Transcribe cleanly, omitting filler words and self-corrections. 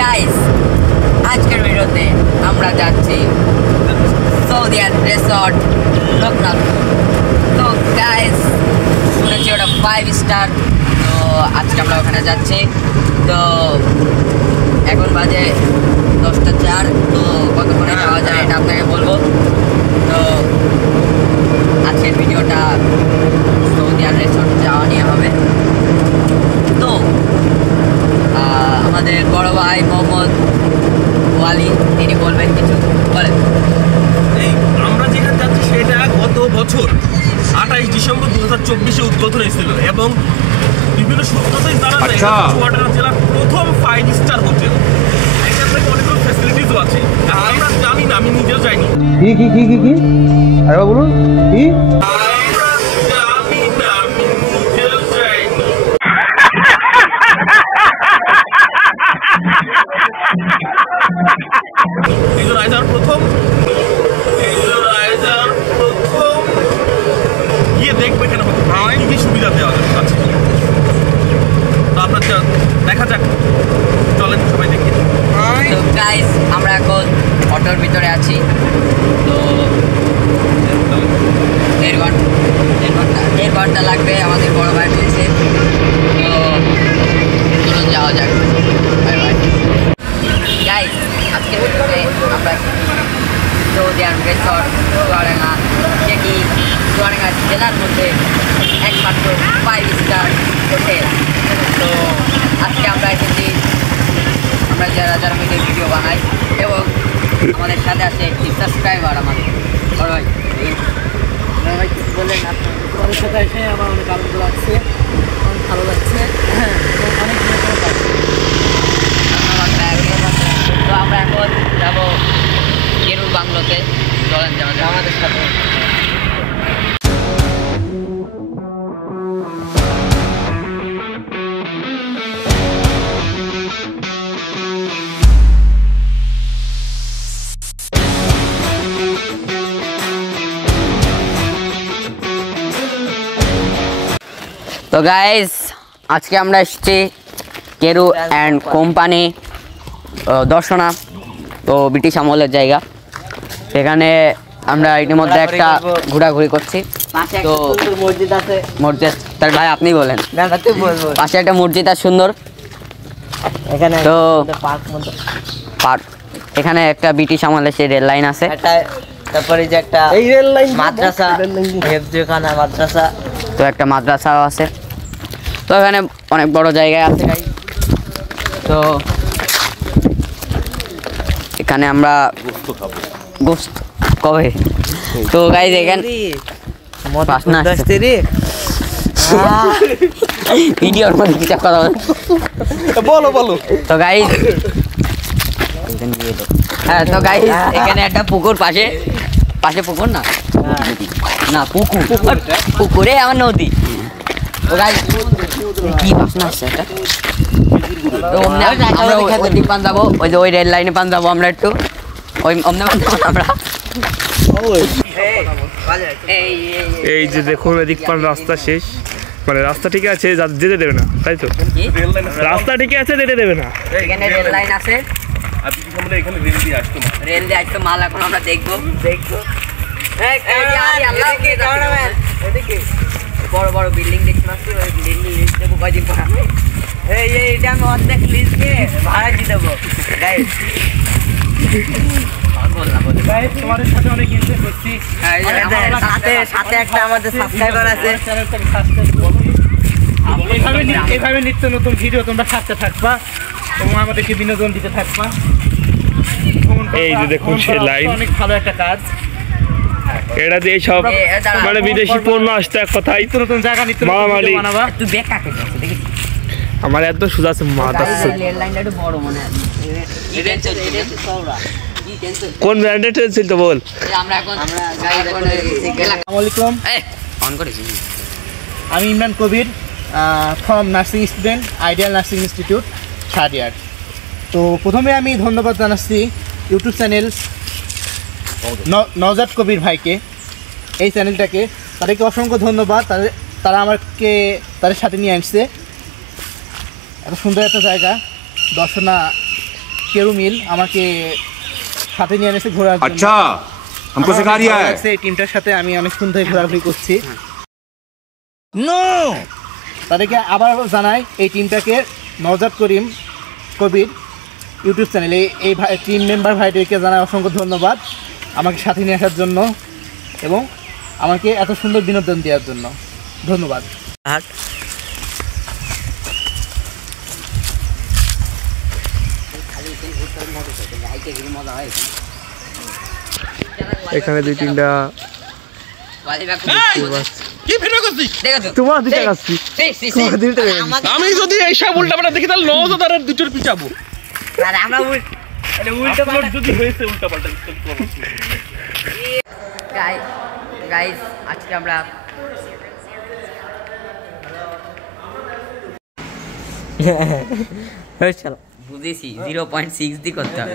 Guys আজকের ভিডিওতে আমরা যাচ্ছি সৌদি রিসর্ট লোকনাথ। তো গাইস শুনেছি ওটা 5 স্টার, তো আজকে আমরা ওখানে যাচ্ছি। তো এখন বাজে 10টা 4, তো কতক্ষণে যাওয়া যায় এটা আপনাকে বলবো। তো আজকের ভিডিওটা সৌদি রিসর্ট যাওয়া নিয়ে হবে। তো আমাদের বড় ভাই মোহাম্মদ ওয়ালি তিনি বলবেন কিছু, বলেন। এই আমরা যেখানে যাচ্ছি সেটা গত বছর 28 ডিসেম্বর 2024-এ উদ্বোধন হয়েছিল এবং বিভিন্ন সূত্রতেই জানা যায় চুয়াডাঙ্গা জেলার প্রথম 5 স্টার হোটেল। এখানে অনেকগুলো ফ্যাসিলিটিসও আছে, আমরা জানি না, আমি নিজেও যাইনি। কি আরে বলুন কি প্রথম গিয়ে দেখবে কেন কি সুবিধা দেওয়া আছে। তো আপনার দেখা যাক, চলেন সবাই দেখি। তো গাইস আমরা এখন অটোর ভিতরে আছি। তো 1.5 ঘন্টা লাগবে আমাদের বড় ভাই বলছে। তো চলুন যাওয়া যাক, বাই বাই। গাইস আজকে ভিডিওতে আমরা সৌদি রিসর্ট চুয়াডাঙ্গা, যেটি চুয়াডাঙ্গা জেলার মধ্যে একমাত্র 5 স্টার হোটেল। তো আজকে আমরা এসেছি, আমরা যারা মিলে ভিডিও বানাই এবং আমাদের সাথে আছে একটি সাবস্ক্রাইবার আমাদের বড় ভাই। ভাই কিছু বললেন আপনার সাথে এসে আমার অনেক আনন্দ লাগছে, অনেক ভালো লাগছে, অনেক ধন্যবাদ। তো আমরা এখন যাবো কেরুল বাংলোতে, চলেন যাওয়া যায় আমাদের সাথে। তো গাইস আজকে আমরা এসেছি কেরু অ্যান্ড কোম্পানি দর্শনা, তো ব্রিটিশ আমলের জায়গা। সেখানে আমরা ইতিমধ্যে একটা ঘোরাঘুরি করছি। তো মসজিদ আছে, মসজিদ তার ভাই আপনি বলেন। পাশে একটা মসজিদ আছে সুন্দর এখানে। তো পার্ক, এখানে একটা ব্রিটিশ আমলের সেই রেল লাইন আছে। তারপরে যে একটা এই রেল লাইন মাদ্রাসা, হেফজখানা মাদ্রাসা, তো একটা মাদ্রাসাও আছে। তো এখানে অনেক বড় জায়গায় আছে গাইস। তো এখানে আমরা গোস্ত কবে, তো গাইস এখানে ভিডিওর মধ্যে কিছু কথা বলো। তো গাইস হ্যাঁ, তো গাইস এখানে একটা পুকুর পাশে পুকুর না পুকুরে আমার নদী। তো গাইস কি বাসনা আসছে এটা। তো আমরা ওই পান যাবো, ওই যে ওই রেল লাইনে পান যাবো আমরা একটু, ওই অমনে পান যাবো আমরা। এই যে দেখুন এদিক পান রাস্তা শেষ, মানে রাস্তা ঠিক আছে, যেতে দেবে না, তাই তো? রাস্তা ঠিক আছে, যেতে দেবে না। এখানে রেল লাইন আছে, রেল দিয়ে আসতো মাল। এখন আমরা দেখবো বড় বড় বিল্ডিং দেখতে পাচ্ছি, ওই বিল্ডিং দেবো কয়দিন পর। এইটা আমি অর্ধেক লিজ নিয়ে ভাড়া দিয়ে দেবো। তোমাদের সাথে অনেক এনজয় করছি। সাথে একটা আমাদের সাবস্ক্রাইবার আছে। এইভাবে নিত্য নতুন ভিডিও তোমরা ছাড়তে থাকবা এবং আমাদেরকে বিনোদন দিতে থাকবা। এই যে দেখুন সে লাইন, অনেক ভালো একটা কাজ। এটা দিয়ে সব মানে বিদেশি পণ্য আসতে এক কথাই নিত্য নতুন জায়গা, নিত্য নতুন ভিডিও বানাবা। তুই বেক কাকে দেখি আমার এত সোজা আছে মাথা। রেল লাইনটা একটু বড় মনে হয়। কোন ব্র্যান্ডের ট্রেন ছিল তো বল। আসসালামু আলাইকুম, অন করেছি। আমি Imran Kabir, from nursing student, ideal nursing institute, 3rd year. তো প্রথমে আমি ধন্যবাদ জানাচ্ছি ইউটিউব চ্যানেল নওজাত কবির ভাইকে, এই চ্যানেলটাকে, তাদেরকে অসংখ্য ধন্যবাদ। তারা আমাকে তাদের সাথে নিয়ে আসছে এত সুন্দর একটা জায়গা দর্শনা কেরু মিল আমাকে সাথে নিয়ে এনেছে ঘোরার জন্য। अच्छा हमको सिखा दिया है। এই টিমটার সাথে আমি অনেকক্ষণ ধরে ঘোরাঘুরি করছি। তাদেরকে আবার জানাই এই টিমটাকে নওজাদ করিম কবির ইউটিউব চ্যানেলে এই টিম মেম্বার ভাইদেরকে জানাই অসংখ্য ধন্যবাদ আমাকে সাথে নিয়ে আসার জন্য এবং আমাকে এত সুন্দর বিনোদন দেওয়ার জন্য ধন্যবাদ। এখানে 2-3টা কি ভিডিও করছিস? দেখেছো তোমার দিকে আসছি তোমার দিকে আমি যদি এইসব উল্টাপাল্টা দেখি তাহলে নওজাদারের দুটোর পিছাবো। আরে আমরা উল্টো পাল্টা যদি হয়েছে উল্টাপাল্টা গাইস আজকে আমরা বুঝেছি 0.6 দি করতে হবে।